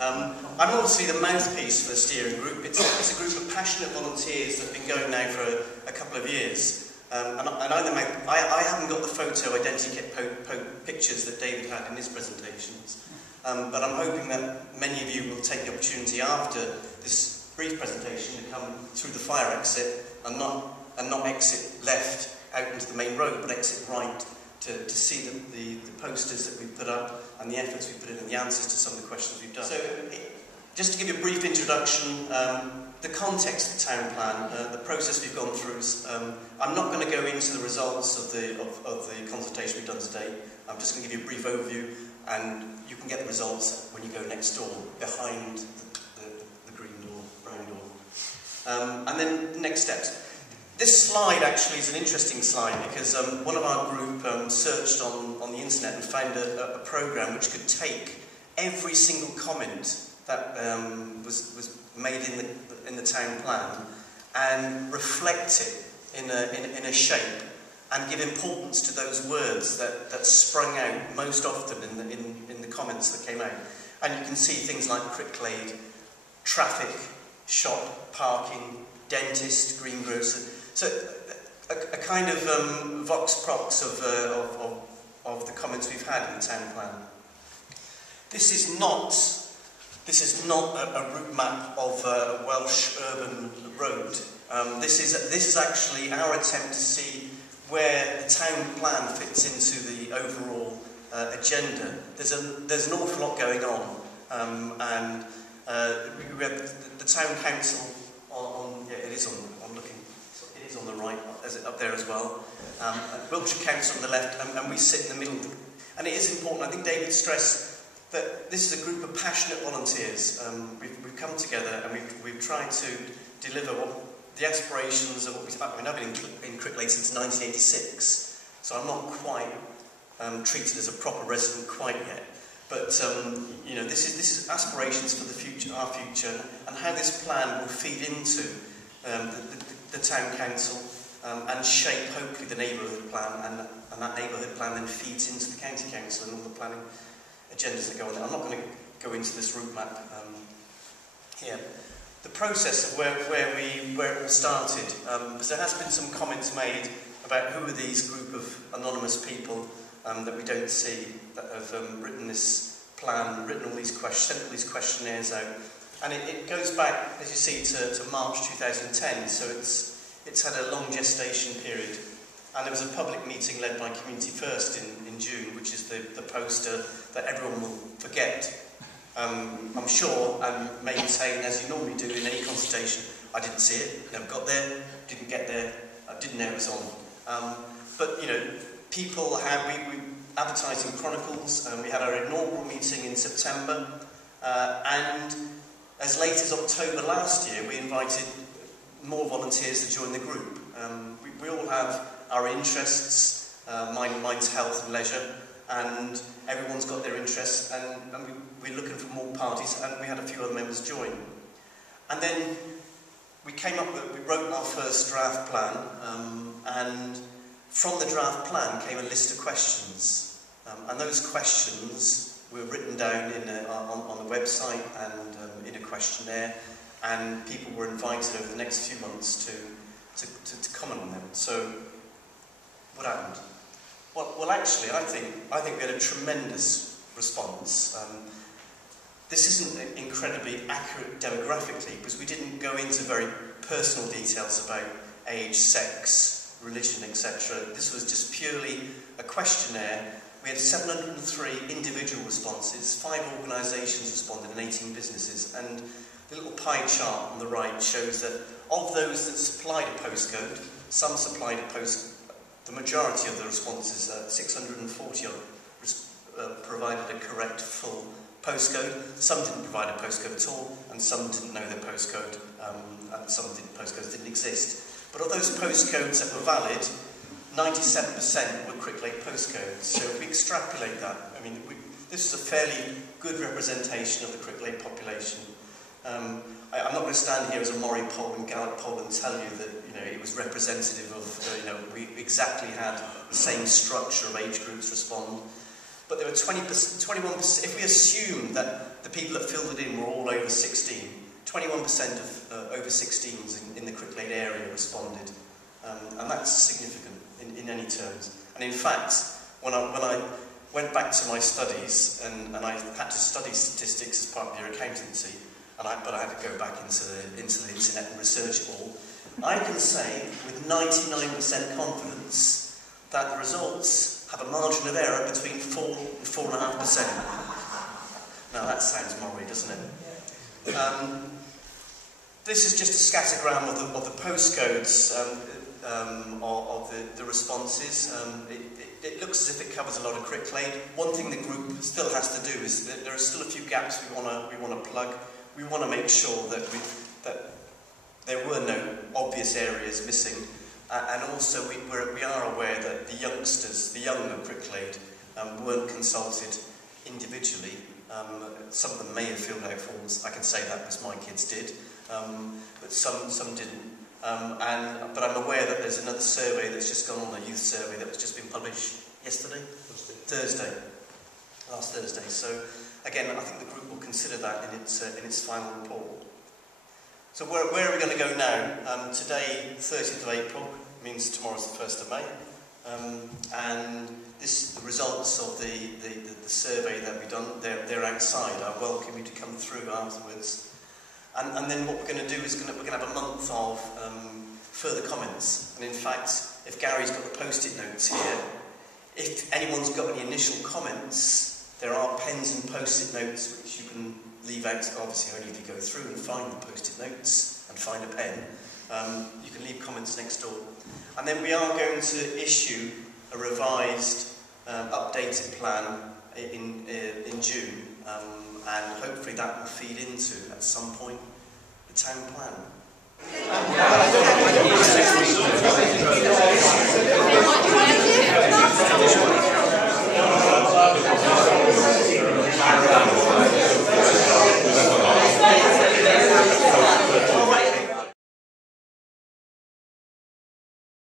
I'm obviously the mouthpiece for the steering group. It's a group of passionate volunteers that have been going now for a couple of years. I haven't got the photo identity pictures that David had in his presentations, but I'm hoping that many of you will take the opportunity after this brief presentation to come through the fire exit and not exit left out into the main road, but exit right to see the posters that we've put up and the efforts we've put in and the answers to some of the questions we've done. So, just to give you a brief introduction, the context of the town plan, the process we've gone through. I'm not going to go into the results of the consultation we've done today. I'm just going to give you a brief overview, and you can get the results when you go next door, behind the green door, brown door. And then next steps. This slide actually is an interesting slide because one of our group searched on the internet and found a program which could take every single comment that was made in the town plan and reflect it in a shape and give importance to those words that sprung out most often in the comments that came out. And you can see things like Cricklade, traffic, shop, parking, dentist, greengrocer. So a kind of vox prox of the comments we've had in the town plan. This is not a route map of a Welsh urban road. This is actually our attempt to see where the town plan fits into the overall agenda. There's an awful lot going on, and we have the town council it is on the right, is it up there as well? Wiltshire Council on the left, and we sit in the middle. And it is important. I think David stressed that this is a group of passionate volunteers. We've come together and we've tried to deliver the aspirations of what we. I mean, I've been in Cricklade since 1986, so I'm not quite treated as a proper resident quite yet. But you know, this is aspirations for the future, our future, and how this plan will feed into the town council and shape hopefully the neighbourhood plan, and that neighbourhood plan then feeds into the county council and all the planning agendas that go on there. I'm not going to go into this route map here. The process of where it all started, because there has been some comments made about who are these group of anonymous people that we don't see that have written this plan, written all these questions, sent all these questionnaires out. And it goes back, as you see, to March 2010, so it's had a long gestation period. And there was a public meeting led by Community First in June, which is the poster that everyone will forget. I'm sure, and maintain, as you normally do in any consultation, I didn't see it, never got there, didn't get there, I didn't know it was on. But, you know, people had, we advertised in Chronicles, we had our inaugural meeting in September, and as late as October last year, we invited more volunteers to join the group. We all have our interests, mine's health and leisure, and everyone's got their interests, and we're looking for more parties, and we had a few other members join. And then we wrote our first draft plan, and from the draft plan came a list of questions, and those questions were written down on the website and in a questionnaire, and people were invited over the next few months to comment on them. So, what happened? Well, actually, I think we had a tremendous response. This isn't incredibly accurate demographically because we didn't go into very personal details about age, sex, religion, etc. This was just purely a questionnaire. We had 703 individual responses, 5 organisations responded and 18 businesses, and the little pie chart on the right shows that of those that supplied a postcode, some supplied a postcode. The majority of the responses, 640 provided a correct full postcode. Some didn't provide a postcode at all, and some didn't know their postcode, and some postcodes didn't exist. But of those postcodes that were valid, 97% were Cricklade postcodes. So if we extrapolate that, I mean, this is a fairly good representation of the Cricklade population. I'm not going to stand here as a Murray poll and Gallup poll and tell you that it was representative of we exactly had the same structure of age groups respond. but there were 21%, if we assume that the people that filled it in were all over 16, 21% of over 16s in the Cricklade area responded. And that's significant in any terms. And in fact, when I went back to my studies, and I had to study statistics as part of your accountancy, but I had to go back into the internet and research it all, I can say with 99% confidence that the results have a margin of error between 4 and 4.5%. Now that sounds morally, doesn't it? This is just a scattergram of the postcodes of the responses. It looks as if it covers a lot of Cricklade. One thing the group still has to do is that there are still a few gaps we want to plug. We want to make sure that there were no obvious areas missing, and also we are aware that the youngsters, the young of Cricklade, weren't consulted individually. Some of them may have filled out forms. I can say that because my kids did, but some didn't. But I'm aware that there's another survey that's just gone on, a youth survey that was just been published yesterday? Last Thursday. So again, I think the group will consider that in its final report. So where are we going to go now? Today, 30th of April, means tomorrow's the 1st of May. And the results of the survey that we've done, they're outside. I welcome you to come through afterwards. And then what we're going to do is we're going to have a month of further comments. And in fact, if Gary's got the post-it notes here, if anyone's got any initial comments, there are pens and post-it notes which you can leave out, obviously only if you go through and find the post-it notes and find a pen. You can leave comments next door. And then we are going to issue a revised, updated plan in June, and hopefully that will feed into, at some point, the town plan.